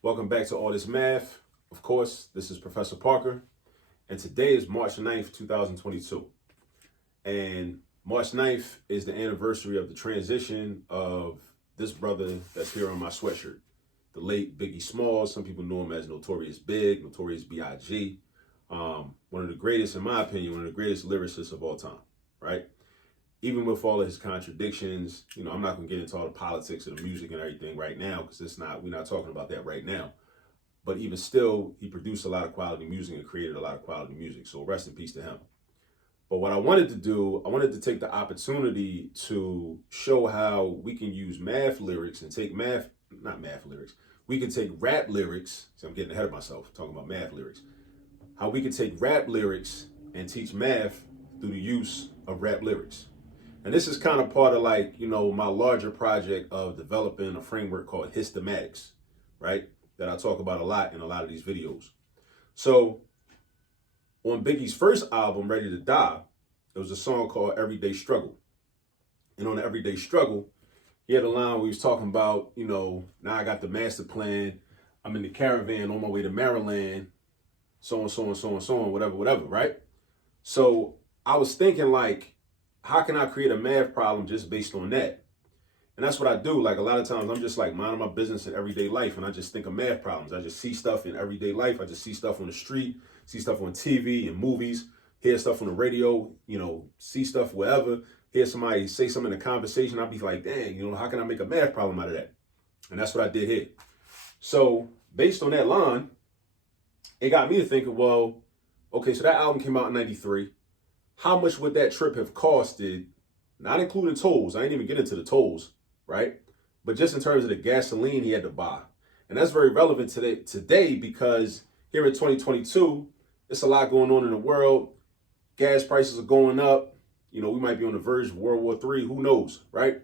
Welcome back to All This Math. Of course, this is Professor Parker, and today is March 9th, 2022. And March 9th is the anniversary of the transition of this brother that's here on my sweatshirt, the late Biggie Smalls. Some people know him as Notorious Big, Notorious B.I.G. One of the greatest, in my opinion, one of the greatest lyricists of all time, right? Even with all of his contradictions, I'm not gonna get into all the politics of the music and everything right now, because we're not talking about that right now. But even still, he produced a lot of quality music and created a lot of quality music. So rest in peace to him. But what I wanted to do, I wanted to take the opportunity to show how we can use math lyrics and take we can take rap lyrics. See, I'm getting ahead of myself talking about math lyrics. How we can take rap lyrics and teach math through the use of rap lyrics. And this is kind of part of my larger project of developing a framework called Histomatics, right? That I talk about a lot in a lot of these videos. So on Biggie's first album, Ready to Die, there was a song called Everyday Struggle. And on the Everyday Struggle, he had a line where he was talking about, now I got the master plan. I'm in the caravan on my way to Maryland, so on, whatever, right? So I was thinking how can I create a math problem just based on that? And that's what I do. A lot of times I'm just minding my business in everyday life, and I just think of math problems. I just see stuff in everyday life. I just see stuff on the street, see stuff on TV and movies, hear stuff on the radio, see stuff wherever, hear somebody say something in a conversation. I'll be like, dang, how can I make a math problem out of that? And that's what I did here. So based on that line, it got me to thinking, well, okay, so that album came out in 93. How much would that trip have costed, not including tolls? I ain't even get into the tolls, right? But just in terms of the gasoline he had to buy. And that's very relevant today because here in 2022, it's a lot going on in the world. Gas prices are going up. We might be on the verge of World War III. Who knows, right?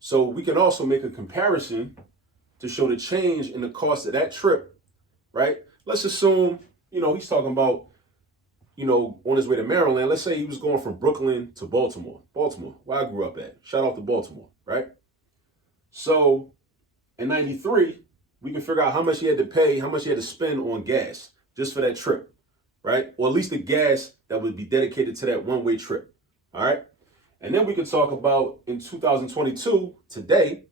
So we can also make a comparison to show the change in the cost of that trip, right? Let's assume, he's talking about, on his way to Maryland. Let's say he was going from Brooklyn to Baltimore, where I grew up at. Shout out to Baltimore, right? So in 93, we can figure out how much he had to pay, how much he had to spend on gas just for that trip, right? Or at least the gas that would be dedicated to that one-way trip, all right? And then we can talk about in 2022, today,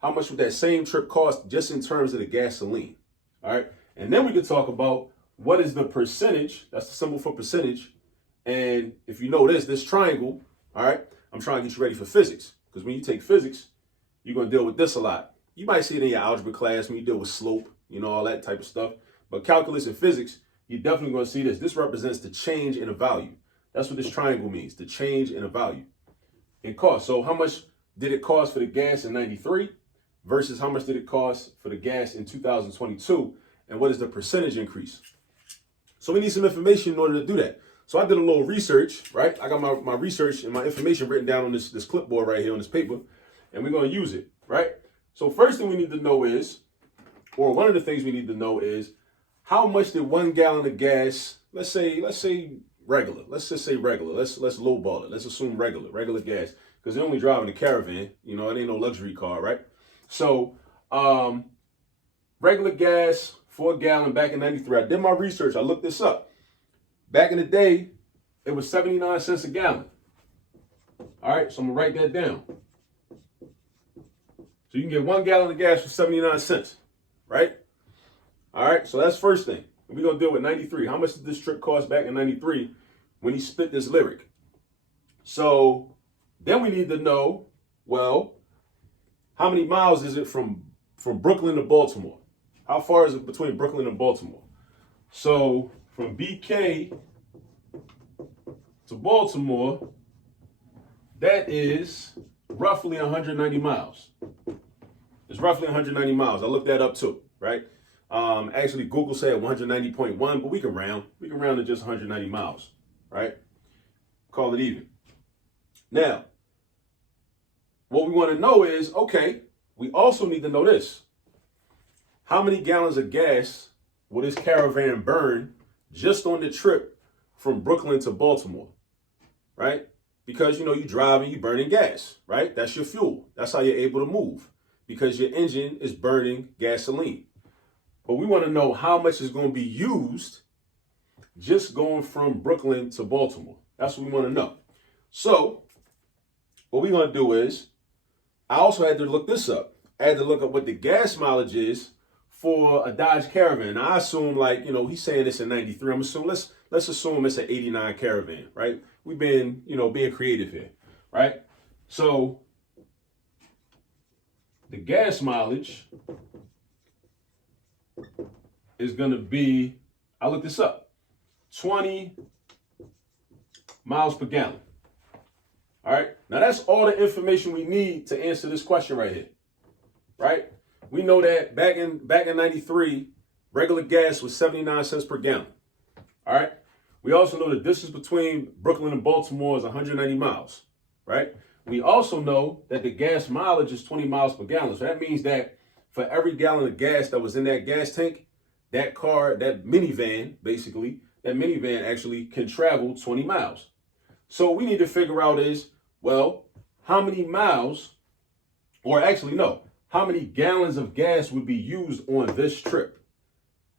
how much would that same trip cost just in terms of the gasoline, all right? And then we can talk about what is the percentage, that's the symbol for percentage. And if you know this triangle, all right, I'm trying to get you ready for physics. Because when you take physics, you're going to deal with this a lot. You might see it in your algebra class when you deal with slope, all that type of stuff. But calculus and physics, you're definitely going to see this. This represents the change in a value. That's what this triangle means, the change in a value in cost. So how much did it cost for the gas in 93 versus how much did it cost for the gas in 2022? And what is the percentage increase? So we need some information in order to do that. So I did a little research, right? I got my research and my information written down on this clipboard right here on this paper, and we're going to use it, right? So first thing we need to know is, or one of the things we need to know is, how much did 1 gallon of gas, let's say regular, let's just say regular, let's lowball it, let's assume regular gas, because they're only driving a caravan, it ain't no luxury car, right? So regular gas, 4 gallon back in 93. I did my research. I looked this up. Back in the day, it was 79 cents a gallon. All right, so I'm going to write that down. So you can get 1 gallon of gas for 79 cents, right? All right, so that's first thing. We're going to deal with 93. How much did this trip cost back in 93 when he spit this lyric? So then we need to know, well, how many miles is it from Brooklyn to Baltimore? How far is it between Brooklyn and Baltimore? So from BK to Baltimore, that is roughly 190 miles. It's roughly 190 miles. I looked that up too, right? Actually, Google said 190.1, but we can round. We can round to just 190 miles, right? Call it even. Now, what we want to know is, okay, we also need to know this. How many gallons of gas will this caravan burn just on the trip from Brooklyn to Baltimore, right? Because, you driving, you burning gas, right? That's your fuel. That's how you're able to move because your engine is burning gasoline. but we want to know how much is going to be used just going from Brooklyn to Baltimore. That's what we want to know. So what we're going to do is, I also had to look this up. I had to look up what the gas mileage is for a Dodge Caravan. Now, I assume, like, you know, he's saying it's a 93. I'm assuming, let's assume it's an 89 Caravan, right? We've been, you know, being creative here, right? So the gas mileage is going to be, I looked this up, 20 miles per gallon. All right. Now, that's all the information we need to answer this question right here. Right. We know that back in 93, regular gas was 79 cents per gallon. All right. We also know the distance between Brooklyn and Baltimore is 190 miles. Right. We also know that the gas mileage is 20 miles per gallon. So that means that for every gallon of gas that was in that gas tank, that car, that minivan, basically, that minivan actually can travel 20 miles. So we need to figure out is, well, how many miles, or actually no, how many gallons of gas would be used on this trip?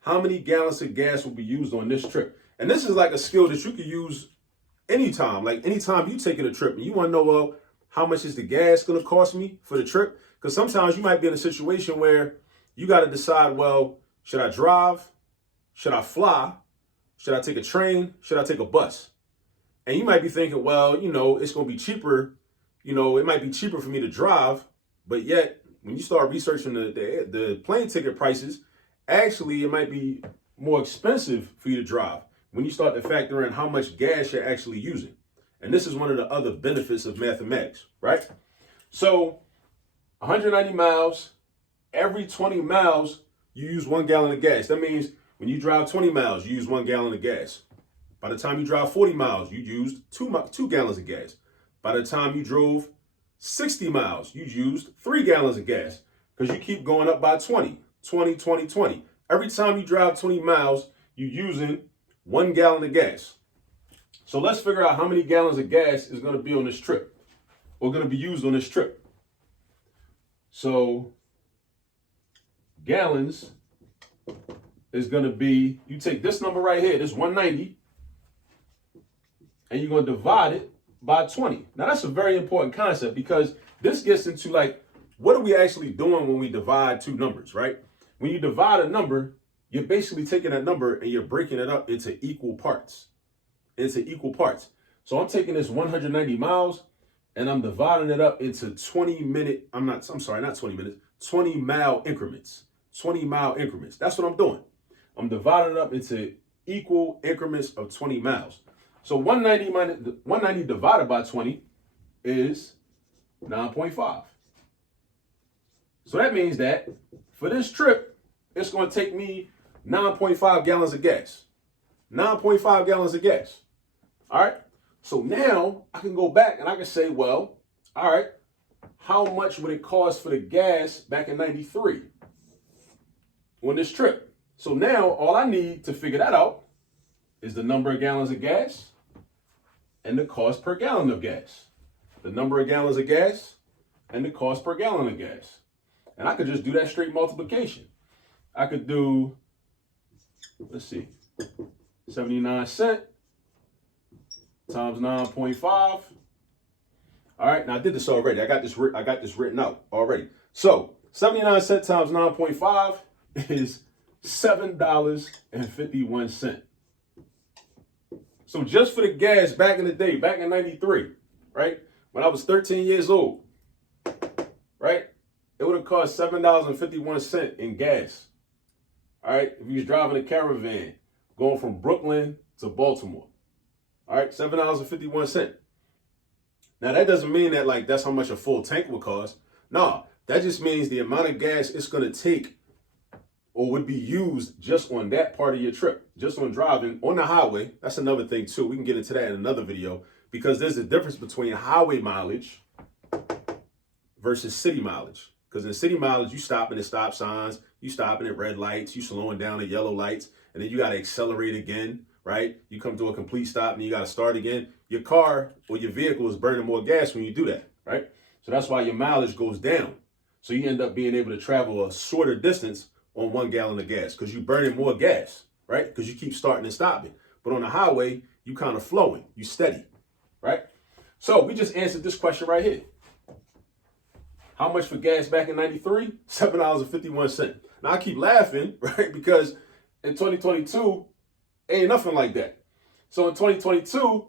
How many gallons of gas will be used on this trip? And this is like a skill that you could use anytime. Like anytime you taking a trip and you want to know, well, how much is the gas going to cost me for the trip? Because sometimes you might be in a situation where you got to decide, well, should I drive? Should I fly? Should I take a train? Should I take a bus? And you might be thinking, well, you know, it's going to be cheaper. You know, it might be cheaper for me to drive. But yet, when you start researching the plane ticket prices, actually, it might be more expensive for you to drive when you start to factor in how much gas you're actually using. And this is one of the other benefits of mathematics, right? So 190 miles, every 20 miles, you use 1 gallon of gas. That means when you drive 20 miles, you use 1 gallon of gas. By the time you drive 40 miles, you used 2 gallons of gas. By the time you drove 60 miles, you used 3 gallons of gas because you keep going up by 20. Every time you drive 20 miles, you're using 1 gallon of gas. So let's figure out how many gallons of gas is going to be on this trip or going to be used on this trip. So gallons is going to be, you take this number right here, this 190, and you're going to divide it by 20. Now, that's a very important concept because this gets into like, what are we actually doing when we divide two numbers, right? When you divide a number, you're basically taking that number and you're breaking it up into equal parts. So I'm taking this 190 miles and I'm dividing it up into 20 mile increments. 20 mile increments. That's what I'm doing. I'm dividing it up into equal increments of 20 miles. So 190 divided by 20 is 9.5. So that means that for this trip, it's going to take me 9.5 gallons of gas. 9.5 gallons of gas. All right. So now I can go back and I can say, well, all right, how much would it cost for the gas back in 93 on this trip? So now all I need to figure that out is the number of gallons of gas and the cost per gallon of gas. The number of gallons of gas and the cost per gallon of gas. And I could just do that straight multiplication. I could do, let's see, 79 cents times 9.5. All right, now I did this already. I got this written out already. So 79 cents times 9.5 is $7.51. So just for the gas back in the day, back in 93, right? When I was 13 years old, right? It would have cost $7.51 in gas. All right, if you was driving a Caravan going from Brooklyn to Baltimore. All right, $7.51. Now that doesn't mean that like that's how much a full tank would cost. No, that just means the amount of gas it's gonna take or would be used just on that part of your trip, just on driving on the highway. That's another thing too. We can get into that in another video because there's a difference between highway mileage versus city mileage. Because in city mileage, you stopping at stop signs, you stopping at red lights, you slowing down at yellow lights, and then you got to accelerate again, right? You come to a complete stop and you got to start again. Your car or your vehicle is burning more gas when you do that, right? So that's why your mileage goes down. So you end up being able to travel a shorter distance on 1 gallon of gas because you're burning more gas, right? Because you keep starting and stopping. But on the highway, you kind of flowing, you steady, right? So we just answered this question right here. How much for gas back in 93? $7.51. Now I keep laughing, right? Because in 2022, ain't nothing like that. So in 2022,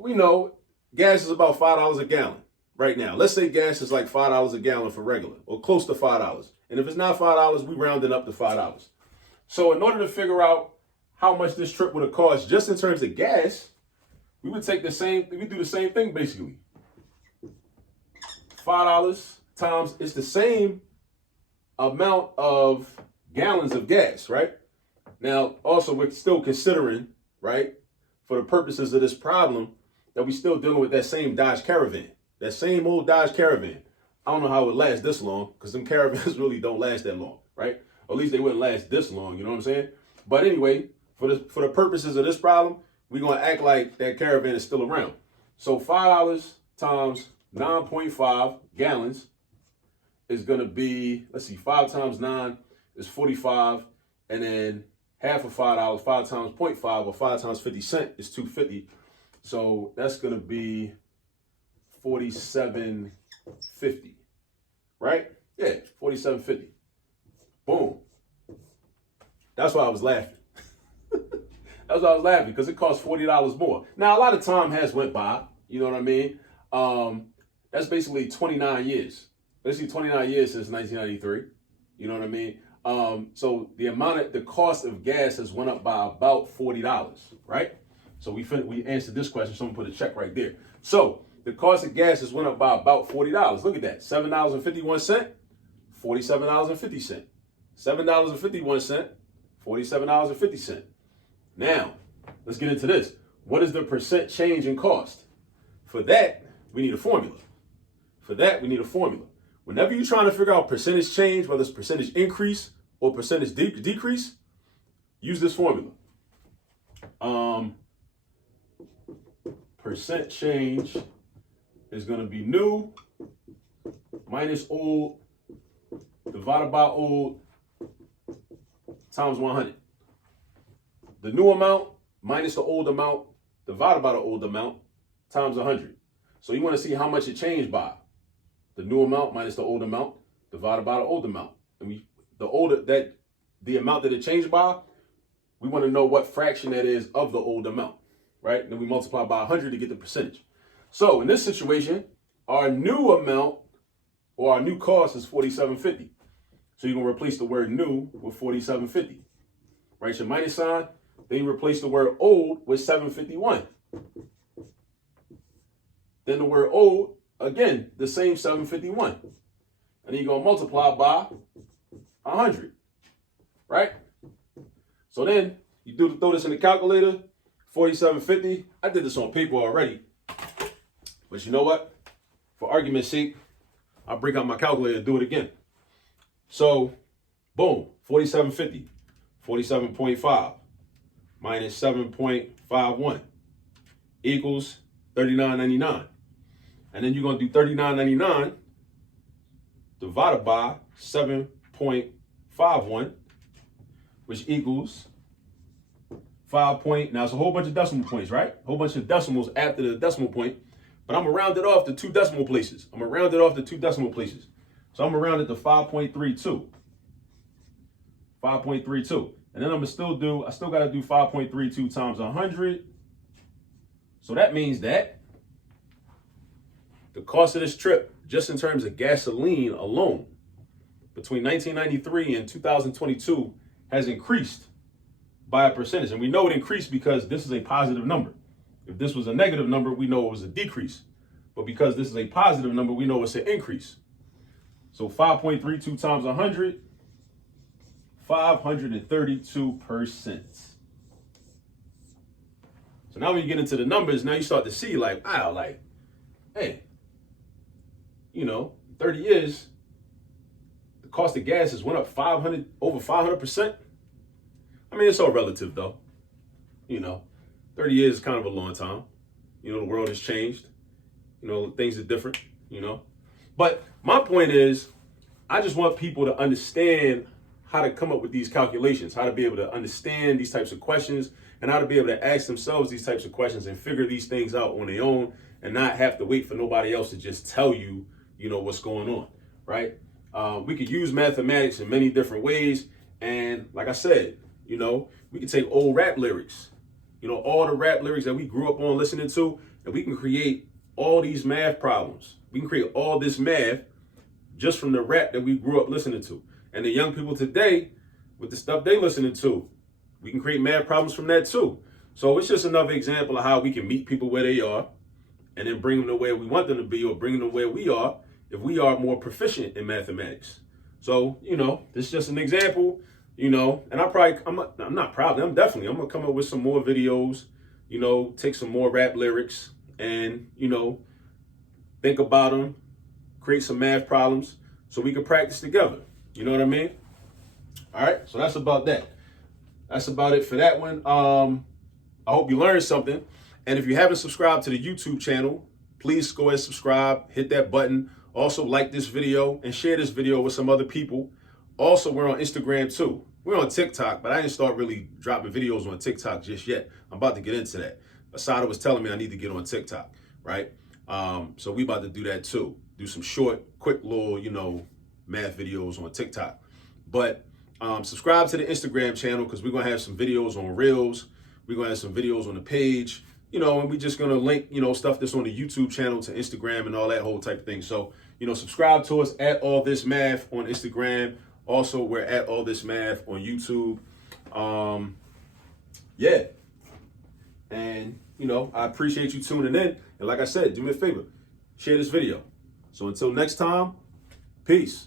we know gas is about $5 a gallon right now. Let's say gas is like $5 a gallon for regular or close to $5. And if it's not $5, we round it up to $5. So in order to figure out how much this trip would have cost just in terms of gas, we would do the same thing basically. $5 times, it's the same amount of gallons of gas, right? Now, also, we're still considering, right, for the purposes of this problem, that we're still dealing with that same Dodge Caravan, that same old Dodge Caravan. I don't know how it would last this long because them Caravans really don't last that long, right? Or at least they wouldn't last this long, you know what I'm saying? But anyway, for the purposes of this problem, we're going to act like that Caravan is still around. So $5 times 9.5 gallons is going to be, let's see, 5 times 9 is 45. And then half of $5, 5 times 0.5 or 5 times 50 cents is $2.50. So that's going to be $47.50, right? Yeah, $47.50. Boom. That's why I was laughing. That's why I was laughing, because it costs $40 more. Now, a lot of time has went by. You know what I mean? That's basically 29 years. Basically 29 years since 1993. You know what I mean? So the cost of gas has went up by about $40, right? So we answered this question. Someone put a check right there. So the cost of gas has went up by about $40. Look at that. $7.51, $47.50. $7.51, $47.50. Now, let's get into this. What is the percent change in cost? For that, we need a formula. Whenever you're trying to figure out percentage change, whether it's percentage increase or percentage decrease, use this formula. Percent change is going to be new minus old divided by old times 100. The new amount minus the old amount divided by the old amount times 100. So you want to see how much it changed by. The new amount minus the old amount divided by the old amount. And the amount that it changed by, we want to know what fraction that is of the old amount, right? Then we multiply by 100 to get the percentage. So in this situation, our new amount or our new cost is $47.50. So you're going to replace the word new with $47.50. Right, your minus sign, then you replace the word old with $7.51. Then the word old, again, the same $7.51. And then you're going to multiply by 100. Right? So then you throw this in the calculator, $47.50. I did this on paper already. But you know what? For argument's sake, I'll break out my calculator and do it again. So, boom, $47.50. 47.5 minus 7.51 equals $39.99. And then you're going to do $39.99 divided by 7.51, which equals 5 now it's a whole bunch of decimal points, right? A whole bunch of decimals after the decimal point. But I'm going to round it off to 2 decimal places. So I'm going to round it to 5.32. 5.32. And then I still got to do 5.32 times 100. So that means that the cost of this trip, just in terms of gasoline alone, between 1993 and 2022 has increased by a percentage. And we know it increased because this is a positive number. If this was a negative number, we know it was a decrease. But because this is a positive number, we know it's an increase. So 5.32 times 100, 532%. So now when you get into the numbers, now you start to see like, wow, like, hey, 30 years, the cost of gas has went up over 500%. I mean, it's all relative though. 30 years is kind of a long time. The world has changed. Things are different, But my point is, I just want people to understand how to come up with these calculations, how to be able to understand these types of questions, and how to be able to ask themselves these types of questions and figure these things out on their own and not have to wait for nobody else to just tell you, what's going on, right? We could use mathematics in many different ways. And like I said, we can take old rap lyrics, all the rap lyrics that we grew up on listening to, and we can create all these math problems. We can create all this math just from the rap that we grew up listening to. And the young people today, with the stuff they listening to, we can create math problems from that too. So it's just another example of how we can meet people where they are and then bring them to where we want them to be, or bring them to where we are if we are more proficient in mathematics. So, this is just an example, and I'm definitely going to come up with some more videos, take some more rap lyrics and, think about them, create some math problems so we can practice together. You know what I mean? All right, so that's about that. That's about it for that one. I hope you learned something. And if you haven't subscribed to the YouTube channel, please go ahead and subscribe, hit that button. Also like this video and share this video with some other people. Also, we're on Instagram too. We're on TikTok, but I didn't start really dropping videos on TikTok just yet. I'm about to get into that. Asada was telling me I need to get on TikTok, right? So we about to do that too. Do some short, quick little, math videos on TikTok. But subscribe to the Instagram channel because we're going to have some videos on Reels. We're going to have some videos on the page, and we're just going to link, stuff that's on the YouTube channel to Instagram and all that whole type of thing. So, subscribe to us at All This Math on Instagram. Also, we're at All This Math on YouTube. Yeah. And, I appreciate you tuning in. And like I said, do me a favor, share this video. So until next time, peace.